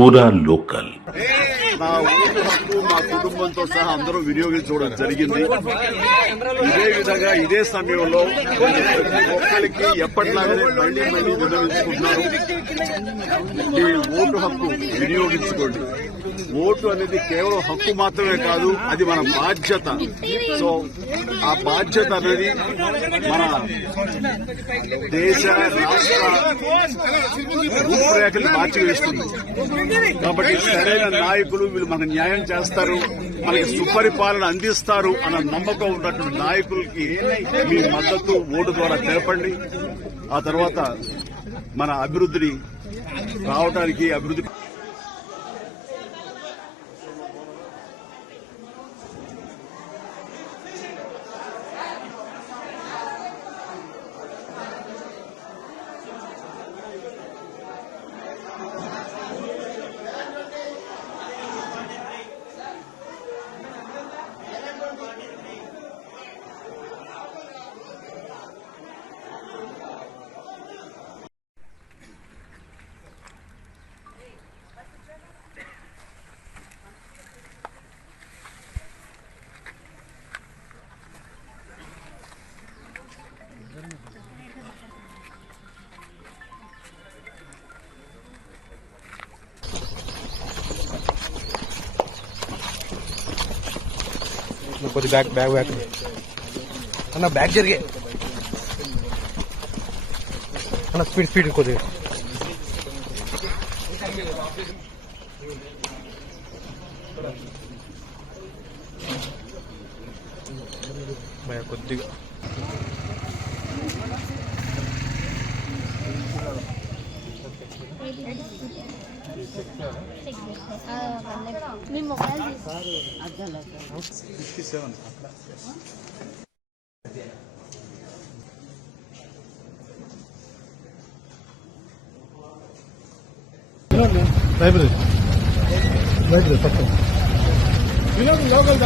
పూరా లోకల్. నా ఓటు హక్కు మా కుటుంబంతో సహా అందరూ వినియోగించుకోవడం జరిగింది. ఇదే విధంగా ఇదే సమయంలో ఒక్కరికి ఎప్పటిలాగానే మళ్లీ వినియోగించుకుంటున్నారు. ఈ ఓటు హక్కు వినియోగించుకోండి. ఓటు అనేది కేవలం హక్కు మాత్రమే కాదు, అది మన బాధ్యత. సో ఆ బాధ్యత అనేది మన దేశ రాష్ట్ర రూపురేఖలు మార్చివేస్తుంది. కాబట్టి సరైన నాయకులు వీళ్ళు మనకు న్యాయం చేస్తారు, మనకి సుపరిపాలన అందిస్తారు అన్న నమ్మకం ఉన్నటువంటి నాయకులకి మీ మద్దతు ఓటు ద్వారా తెలపండి. ఆ తర్వాత మన అభివృద్ధిని రావడానికి అభివృద్ధి కొద్ది బ్యాగ్ అన్న బ్యాగ్ జరిగే అన్న స్పీడ్ కొద్దిగా కొద్దిగా మీ మొబైల్ 67 లైబ్రరీ పక్కన లోకల్